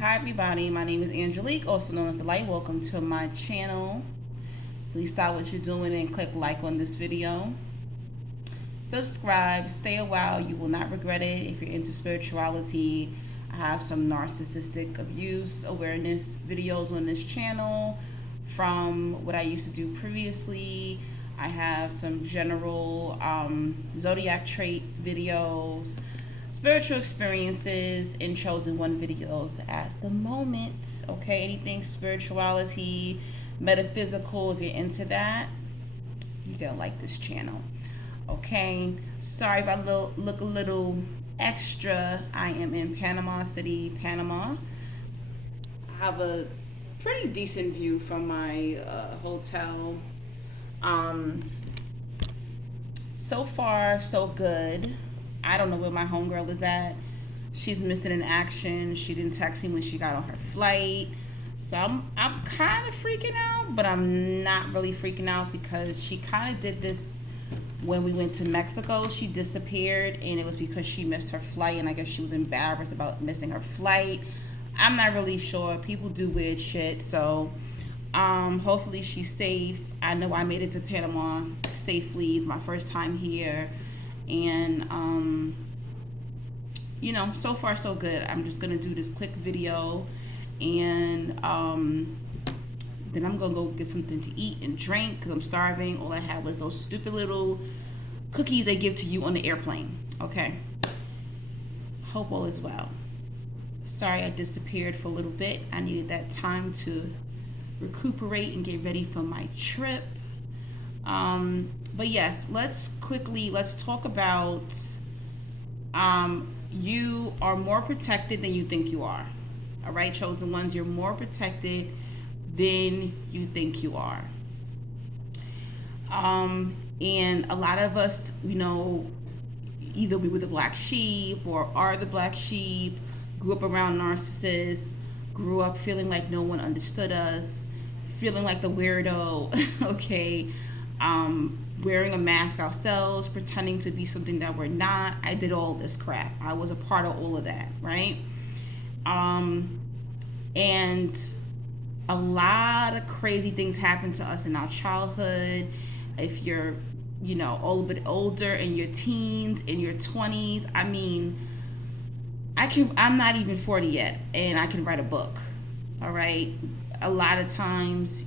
Hi everybody, my name is Angelique, also known as The Light. Welcome to my channel. Please stop what you're doing and click like on this video. Subscribe, stay a while, you will not regret it. If you're into spirituality, I have some narcissistic abuse awareness videos on this channel from what I used to do previously. I have some general zodiac trait videos, spiritual experiences, and chosen one videos at the moment. Okay, anything spirituality, metaphysical, if you're into that, you're gonna like this channel. Okay, sorry if I look a little extra. I am in Panama City, Panama. I have a pretty decent view from my hotel. So far, so good. I don't know where my homegirl is at. She's missing in action. She didn't text me when she got on her flight. So I'm kind of freaking out, but I'm not really freaking out because she kind of did this when we went to Mexico. She disappeared, and it was because she missed her flight, and I guess she was embarrassed about missing her flight. I'm not really sure. People do weird shit, so hopefully she's safe. I know I made it to Panama safely. It's my first time here, and so far so good. I'm just gonna do this quick video, and then I'm gonna go get something to eat and drink because I'm starving. All I had was those stupid little cookies they give to you on the airplane. Okay. Hope all is well. Sorry I disappeared for a little bit. I needed that time to recuperate and get ready for my trip. But yes, let's talk about you are more protected than you think you are. All right, chosen ones, you're more protected than you think you are. And a lot of us, either we were the black sheep or are the black sheep, grew up around narcissists, grew up feeling like no one understood us, feeling like the weirdo, okay, wearing a mask ourselves, pretending to be something that we're not. I did all this crap. I was a part of all of that, right? And a lot of crazy things happen to us in our childhood. If you're, a little bit older, in your teens, in your 20s, I'm not even 40 yet, and I can write a book. All right. A lot of times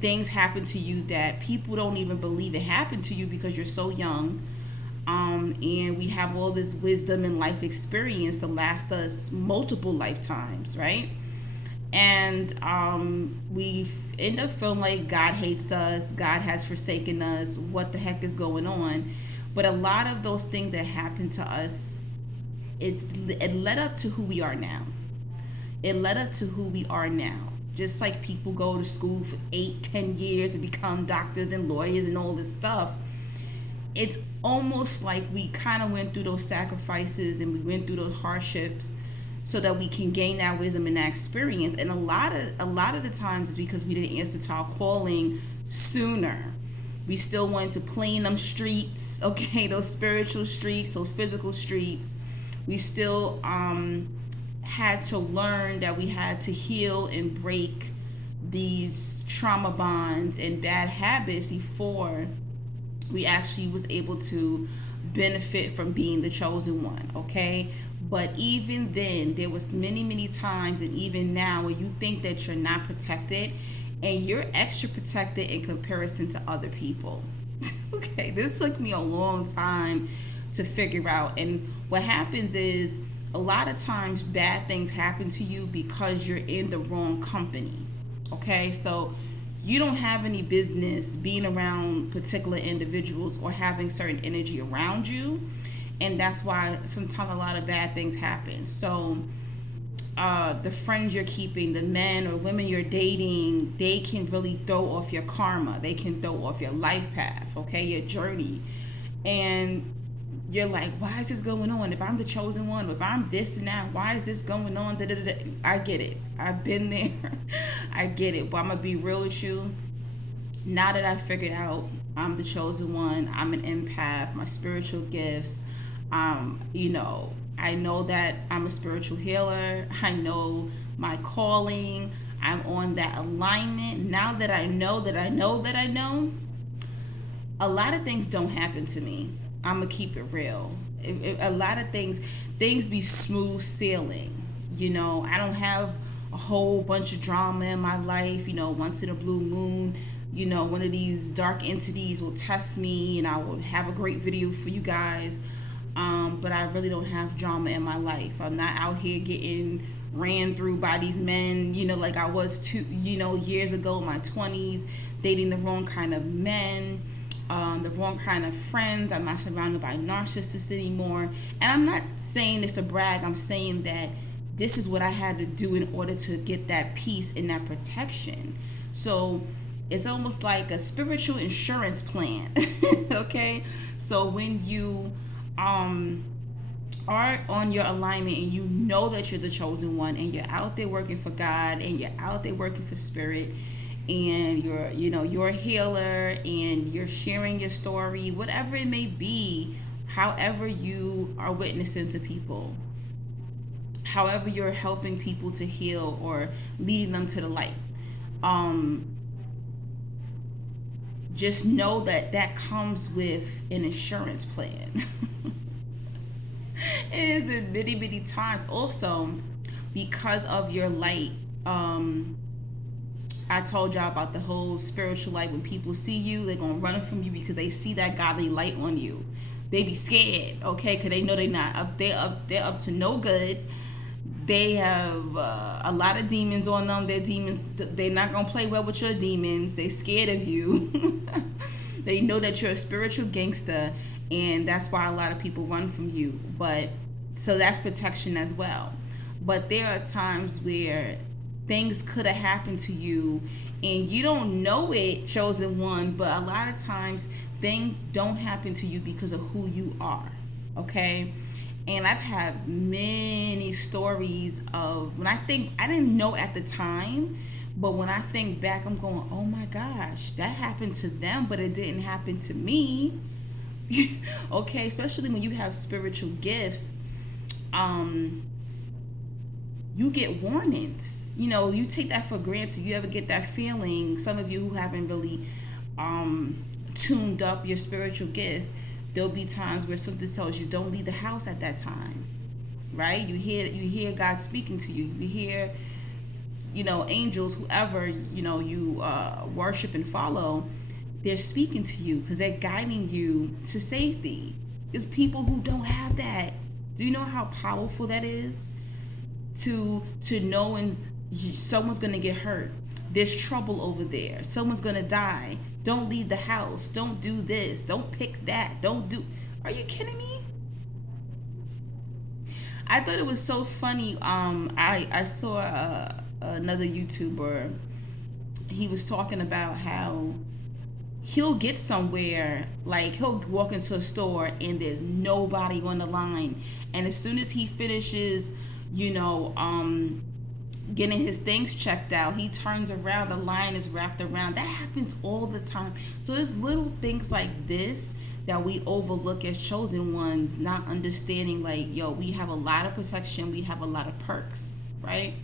things happen to you that people don't even believe it happened to you because you're so young. And we have all this wisdom and life experience to last us multiple lifetimes, right? And we end up feeling like God hates us, God has forsaken us, what the heck is going on? But a lot of those things that happened to us, it led up to who we are now. It led up to who we are now. Just like people go to school for 8-10 years and become doctors and lawyers and all this stuff, it's almost like we kind of went through those sacrifices and we went through those hardships so that we can gain that wisdom and that experience. And a lot of the times it's because we didn't answer to our calling sooner. We still wanted to play in them streets, okay, those spiritual streets, those physical streets. We still had to learn that we had to heal and break these trauma bonds and bad habits before we actually was able to benefit from being the chosen one, okay? But even then, there was many times, and even now, where you think that you're not protected and you're extra protected in comparison to other people. Okay, this took me a long time to figure out. And what happens is a lot of times bad things happen to you because you're in the wrong company. Okay, so you don't have any business being around particular individuals or having certain energy around you. And that's why sometimes a lot of bad things happen. So the friends you're keeping, the men or women you're dating, they can really throw off your karma. They can throw off your life path, okay, your journey. And you're like, why is this going on? If I'm the chosen one, if I'm this and that, why is this going on? Da-da-da-da. I get it. I've been there. I get it. But I'm going to be real with you. Now that I figured out I'm the chosen one, I'm an empath, my spiritual gifts, I know that I'm a spiritual healer. I know my calling. I'm on that alignment. Now that I know that I know that I know, a lot of things don't happen to me. I'm gonna keep it real. A lot of things be smooth sailing. I don't have a whole bunch of drama in my life. Once in a blue moon, one of these dark entities will test me, and I will have a great video for you guys. But I really don't have drama in my life. I'm not out here getting ran through by these men, like I was years ago in my 20s, dating the wrong kind of men, the wrong kind of friends. I'm not surrounded by narcissists anymore. And I'm not saying this to brag. I'm saying that this is what I had to do in order to get that peace and that protection. So it's almost like a spiritual insurance plan. Okay? So when you are on your alignment and you know that you're the chosen one, and you're out there working for God, and you're out there working for spirit, and you're a healer, and you're sharing your story, whatever it may be, however you are witnessing to people, however you're helping people to heal or leading them to the light, just know that that comes with an insurance plan. It has been many, many times also because of your light. I told y'all about the whole spiritual light. When people see you, they're gonna run from you because they see that godly light on you. They be scared, okay, because they know they're not up. They're up to no good. They have a lot of demons on them. They're demons. They're not gonna play well with your demons. They're scared of you. They know that you're a spiritual gangster, and that's why a lot of people run from you. But so that's protection as well. But there are times where things could have happened to you and you don't know it, chosen one, but a lot of times things don't happen to you because of who you are. Okay? And I've had many stories of when I didn't know at the time, but when I think back, I'm going, oh my gosh, that happened to them, but it didn't happen to me. Okay, especially when you have spiritual gifts, you get warnings. You take that for granted. You ever get that feeling? Some of you who haven't really tuned up your spiritual gift, there'll be times where something tells you don't leave the house at that time, right? You hear God speaking to you. You hear, angels, whoever you worship and follow. They're speaking to you because they're guiding you to safety. There's people who don't have that. Do you know how powerful that is? To know when someone's going to get hurt. There's trouble over there. Someone's going to die. Don't leave the house. Don't do this. Don't pick that. Don't do... Are you kidding me? I thought it was so funny. I saw another YouTuber. He was talking about how he'll get somewhere, like he'll walk into a store and there's nobody on the line, and as soon as he finishes getting his things checked out, he turns around, the line is wrapped around. That happens all the time. So there's little things like this that we overlook as chosen ones, not understanding like, we have a lot of protection, we have a lot of perks, right?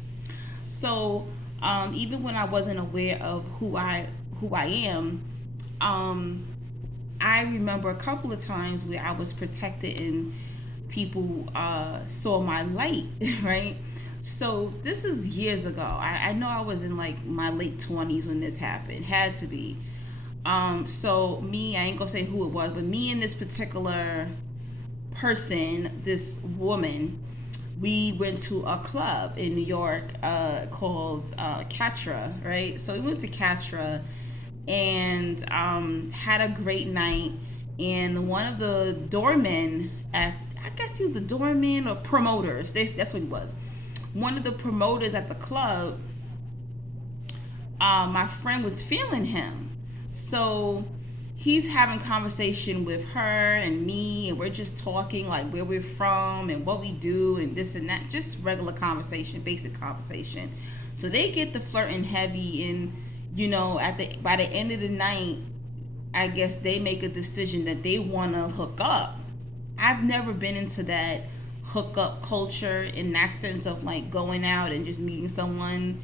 So even when I wasn't aware of who I am, I remember a couple of times where I was protected and people saw my light, right? So this is years ago. I know I was in like my late 20s when this happened. Had to be. So me, I ain't gonna say who it was, but me and this particular person, this woman, we went to a club in New York called Catra, right? So we went to Catra and had a great night. And one of the doormen I guess he was the doorman or promoters. That's what he was. One of the promoters at the club, my friend was feeling him. So he's having conversation with her and me, and we're just talking like where we're from and what we do and this and that. Just regular conversation, basic conversation. So they get the flirting heavy, and by the end of the night, I guess they make a decision that they want to hook up. I've never been into that hookup culture in that sense of like going out and just meeting someone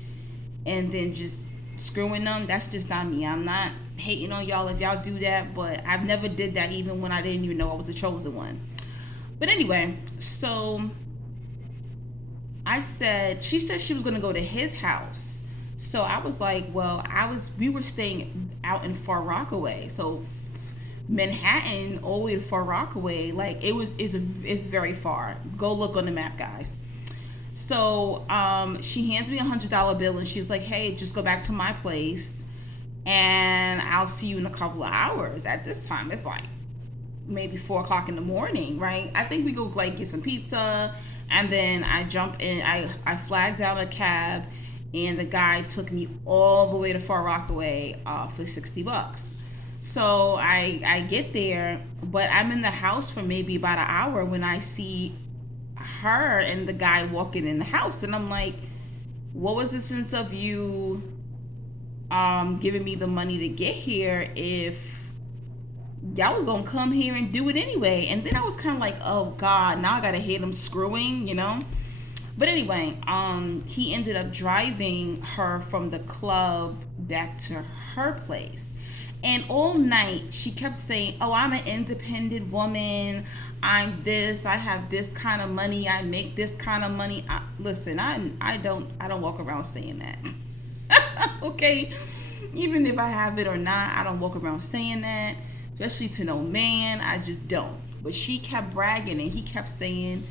and then just screwing them. That's just not me. I'm not hating on y'all if y'all do that, but I've never did that even when I didn't even know I was the chosen one. But anyway, so she said she was going to go to his house. So I was like, well, we were staying out in Far Rockaway. So Manhattan all the way to Far Rockaway, like it's very far. Go look on the map, guys. So she hands me $100 bill and she's like, hey, just go back to my place and I'll see you in a couple of hours. At this time, it's like maybe 4:00 in the morning, right? I think we go like get some pizza, and then I jump in. I flagged down a cab, and the guy took me all the way to Far Rockaway for $60. So I get there, but I'm in the house for maybe about an hour when I see her and the guy walking in the house, and I'm like, what was the sense of you giving me the money to get here if y'all was gonna come here and do it anyway? And then I was kind of like, oh God, now I gotta hear them screwing, you know. But anyway, he ended up driving her from the club back to her place. And all night she kept saying, oh, I'm an independent woman, I'm this, I have this kind of money, I make this kind of money. Listen, I don't walk around saying that. Okay, even if I have it or not, I don't walk around saying that, especially to no man. I just don't. But she kept bragging and he kept saying,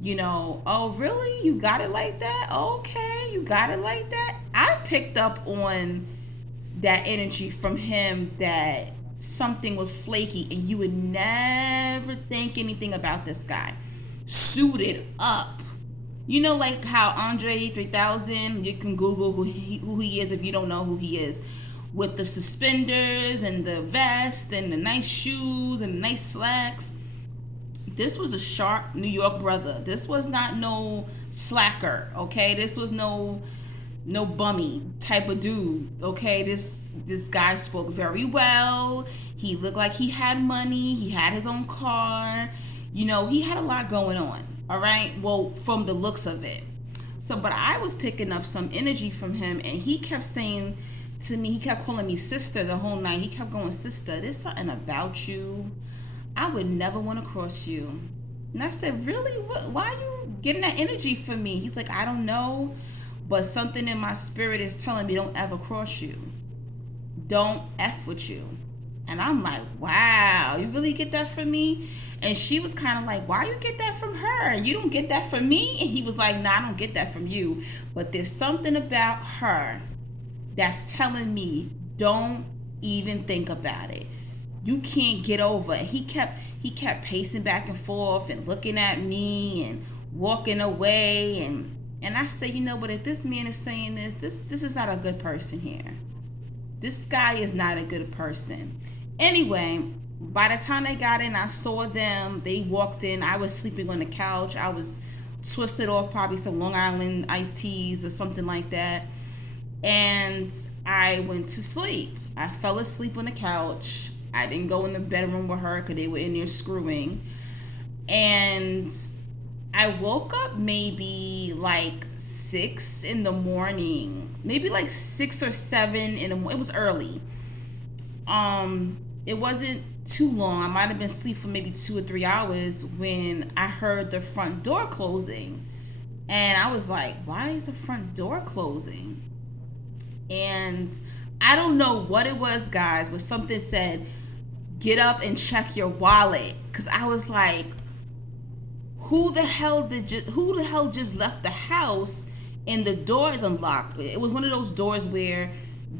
you know, oh really, you got it like that? Okay, you got it like that. I picked up on that energy from him, that something was flaky, and you would never think anything about this guy. Suited up, you know, like how Andre 3000, you can Google who he is if you don't know who he is, with the suspenders and the vest and the nice shoes and the nice slacks. This was a sharp New York brother. This was not no slacker, okay? This was no bummy type of dude, okay? This guy spoke very well. He looked like he had money. He had his own car. You know, he had a lot going on, all right? Well, from the looks of it. So, but I was picking up some energy from him, and he kept saying to me, he kept calling me sister the whole night. He kept going, sister, there's something about you. I would never want to cross you. And I said, really? Why are you getting that energy from me? He's like, I don't know, but something in my spirit is telling me don't ever cross you. Don't F with you. And I'm like, wow, you really get that from me? And she was kind of like, why you get that from her? You don't get that from me? And he was like, nah, I don't get that from you. But there's something about her that's telling me don't even think about it. You can't get over it. He kept pacing back and forth and looking at me and walking away, and I said, you know, but if this man is saying this is not a good person here. This guy is not a good person. Anyway, by the time they got in, I saw them. They walked in. I was sleeping on the couch. I was twisted off probably some Long Island iced teas or something like that. And I went to sleep. I fell asleep on the couch. I didn't go in the bedroom with her because they were in there screwing. And I woke up maybe like 6 in the morning, maybe like 6 or 7 in the morning. It was early. It wasn't too long. I might have been asleep for maybe 2 or 3 hours when I heard the front door closing. And I was like, why is the front door closing? And I don't know what it was, guys, but something said, get up and check your wallet. Because I was like, who the hell just left the house and the door is unlocked? It was one of those doors where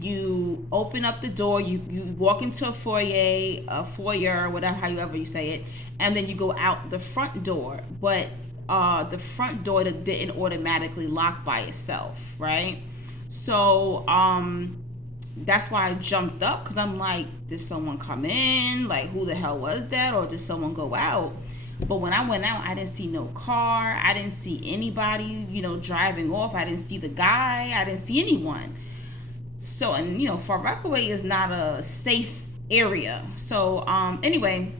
you open up the door, you walk into a foyer, whatever, however you say it, and then you go out the front door. But the front door didn't automatically lock by itself, right? So that's why I jumped up, because I'm like, did someone come in? Like, who the hell was that? Or did someone go out? But when I went out, I didn't see no car. I didn't see anybody, driving off. I didn't see the guy. I didn't see anyone. So, and, Far Rockaway is not a safe area. So, anyway,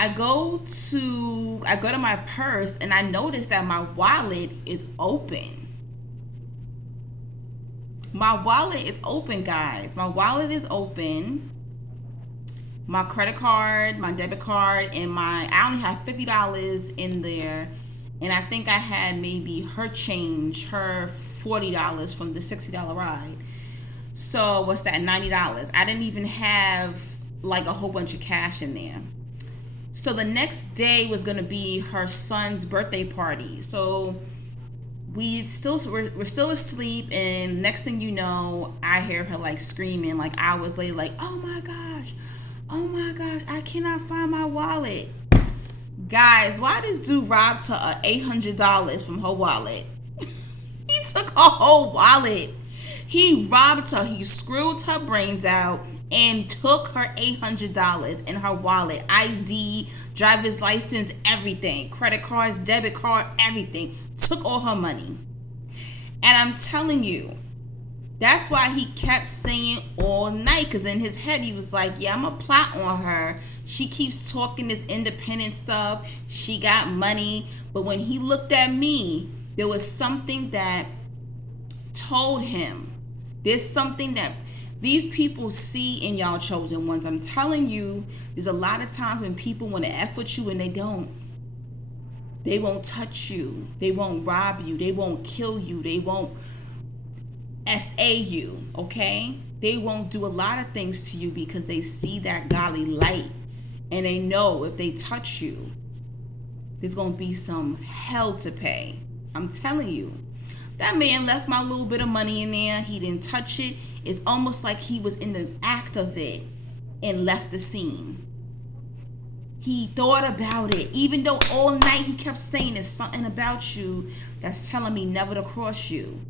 I go to my purse and I notice that my wallet is open. My wallet is open, guys. My wallet is open. My credit card, my debit card, and I only have $50 in there. And I think I had maybe her change, her $40 from the $60 ride. So what's that, $90? I didn't even have like a whole bunch of cash in there. So the next day was gonna be her son's birthday party. So we're still asleep, and next thing you know, I hear her like screaming like hours later, like, oh my gosh, I cannot find my wallet. Guys, why this dude robbed her $800 from her wallet? He took her whole wallet. He robbed her. He screwed her brains out and took her $800 in her wallet. ID, driver's license, everything. Credit cards, debit card, everything. Took all her money. And I'm telling you, that's why he kept saying all night, because in his head he was like, yeah, I'm going to plot on her. She keeps talking this independent stuff. She got money. But when he looked at me, there was something that told him, there's something that these people see in y'all chosen ones. I'm telling you, there's a lot of times when people want to F with you and they don't. They won't touch you. They won't rob you. They won't kill you. They won't SA you, okay? They won't do a lot of things to you because they see that godly light. And they know if they touch you, there's going to be some hell to pay. I'm telling you. That man left my little bit of money in there. He didn't touch it. It's almost like he was in the act of it and left the scene. He thought about it. Even though all night he kept saying there's something about you that's telling me never to cross you.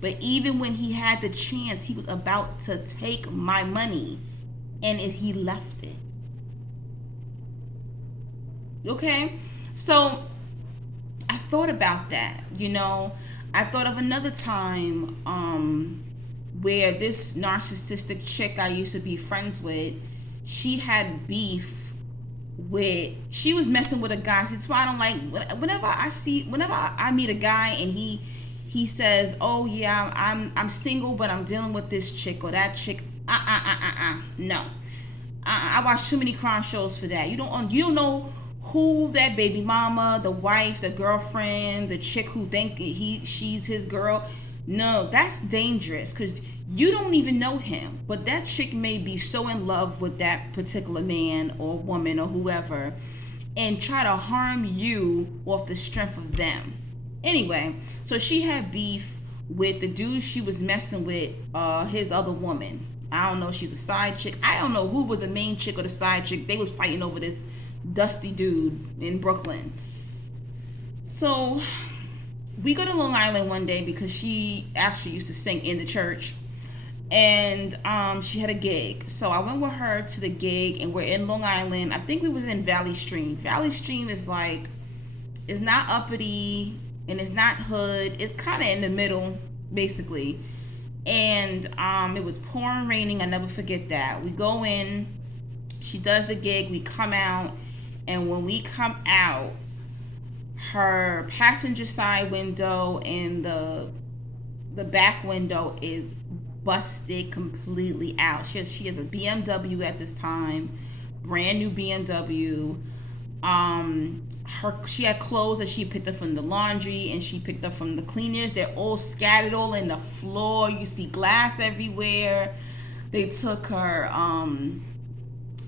But even when he had the chance, he was about to take my money and he left it. Okay? So I thought about that, you know. I thought of another time where this narcissistic chick I used to be friends with, she had beef with, she was messing with a guy. That's why I don't like, whenever I meet a guy and he says, oh yeah, I'm single, but I'm dealing with this chick or that chick. No. I watch too many crime shows for that. You don't know who that baby mama, the wife, the girlfriend, the chick who think she's his girl. No, that's dangerous because you don't even know him. But that chick may be so in love with that particular man or woman or whoever and try to harm you off the strength of them. Anyway, so she had beef with the dude she was messing with, his other woman. I don't know, she's a side chick. I don't know who was the main chick or the side chick. They was fighting over this dusty dude in Brooklyn. So we go to Long Island one day because she actually used to sing in the church, and she had a gig. So I went with her to the gig, and we're in Long Island. I think we was in Valley Stream. Valley Stream is like, it's not uppity and it's not hood. It's kind of in the middle, basically. And it was pouring, raining. I never forget that. We go in, she does the gig, we come out, and when we come out, her passenger side window and the back window is busted completely out. She has a BMW at this time, brand new BMW. She had clothes that she picked up from the laundry and she picked up from the cleaners. They're all scattered all in the floor. You see glass everywhere. They took her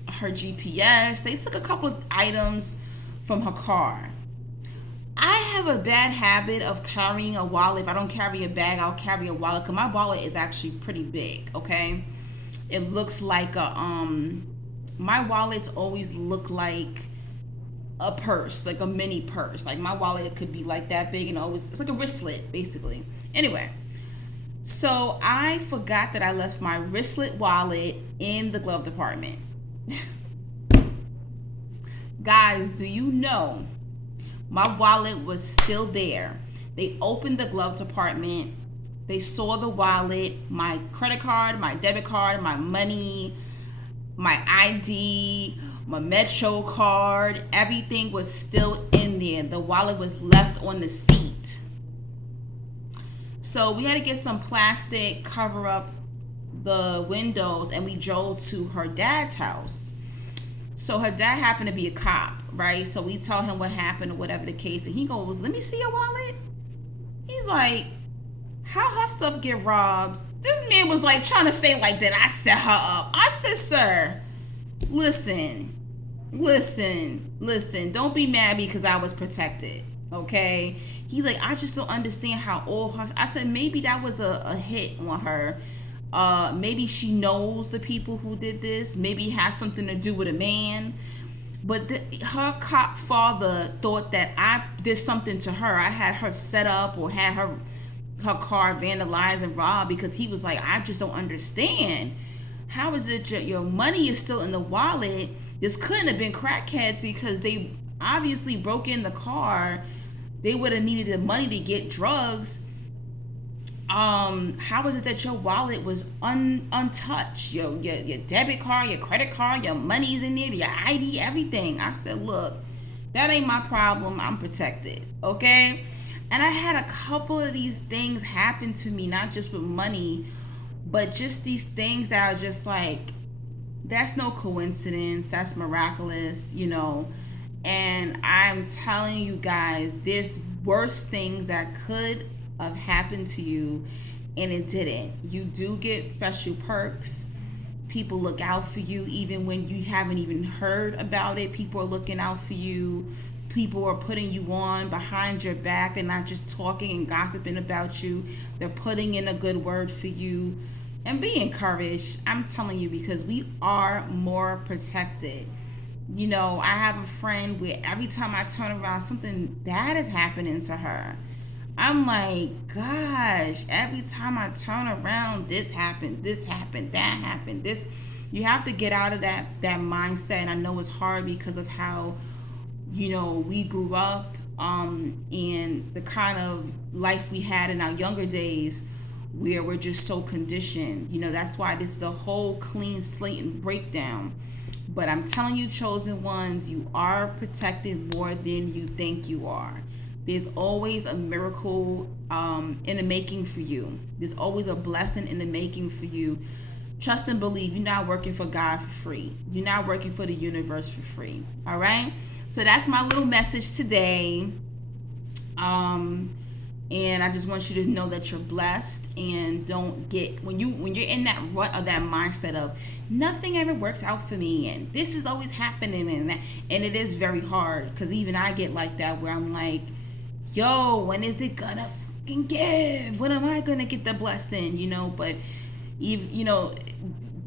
GPS. They took a couple of items from her car. I have a bad habit of carrying a wallet. If I don't carry a bag, I'll carry a wallet because my wallet is actually pretty big, okay? It looks like my wallets always look like a purse, like a mini purse. Like my wallet could be like that big and it's like a wristlet, basically. Anyway, so I forgot that I left my wristlet wallet in the glove department. Guys, do you know my wallet was still there? They opened the glove department. They saw the wallet, my credit card, my debit card, my money, my ID, my Metro card, everything was still in there. The wallet was left on the seat. So we had to get some plastic, cover up the windows, and we drove to her dad's house. So her dad happened to be a cop, right? So we told him what happened or whatever the case, and he goes, "Let me see your wallet." He's like, "How her stuff get robbed?" This man was like trying to say like that I set her up. I said, "Sir, listen, don't be mad because I was protected, okay?" He's like, "I just don't understand how all her." I said, "Maybe that was a hit on her. Maybe she knows the people who did this. Maybe it has something to do with a man." But her cop father thought that I did something to her. I had her set up or had her car vandalized and robbed, because he was like, "I just don't understand. How is it your money is still in the wallet? This couldn't have been crackheads, because they obviously broke in the car. They would have needed the money to get drugs. How is it that your wallet was untouched? Your debit card, your credit card, your money's in there, your ID, everything." I said, "Look, that ain't my problem. I'm protected, okay?" And I had a couple of these things happen to me, not just with money, but just these things that are just like, that's no coincidence. That's miraculous, you know. And I'm telling you guys, there's worse things that could have happened to you, and it didn't. You do get special perks. People look out for you even when you haven't even heard about it. People are looking out for you. People are putting you on behind your back. They're not just talking and gossiping about you. They're putting in a good word for you. And be encouraged. I'm telling you, because we are more protected. You know, I have a friend where every time I turn around, something bad is happening to her. I'm like, gosh, every time I turn around, this happened, that happened, this. You have to get out of that mindset. And I know it's hard because of how, you know, we grew up, and the kind of life we had in our younger days, where we're just so conditioned. You know, that's why this is the whole clean slate and breakdown. But I'm telling you, chosen ones, you are protected more than you think you are. There's always a miracle in the making for you. There's always a blessing in the making for you. Trust and believe. You're not working for God for free. You're not working for the universe for free. All right? So that's my little message today. And I just want you to know that you're blessed, and don't get, when you're in that rut of that mindset of nothing ever works out for me and this is always happening, and it is very hard, because even I get like that, where I'm like, yo, when is it gonna fucking give? When am I gonna get the blessing? You know, but you know,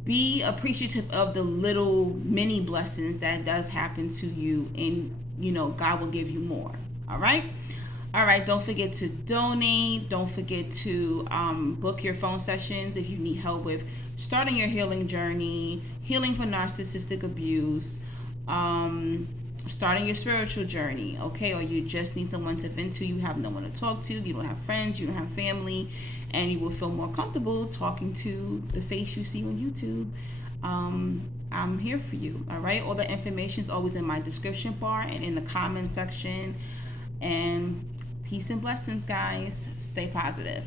be appreciative of the little mini blessings that does happen to you, and you know, God will give you more. All right. Don't forget to donate. Don't forget to book your phone sessions if you need help with starting your healing journey, healing from narcissistic abuse, starting your spiritual journey, okay? Or you just need someone to vent to, you have no one to talk to, you don't have friends, you don't have family, and you will feel more comfortable talking to the face you see on YouTube. I'm here for you, all right? All the information is always in my description bar and in the comment section. And peace and blessings, guys. Stay positive.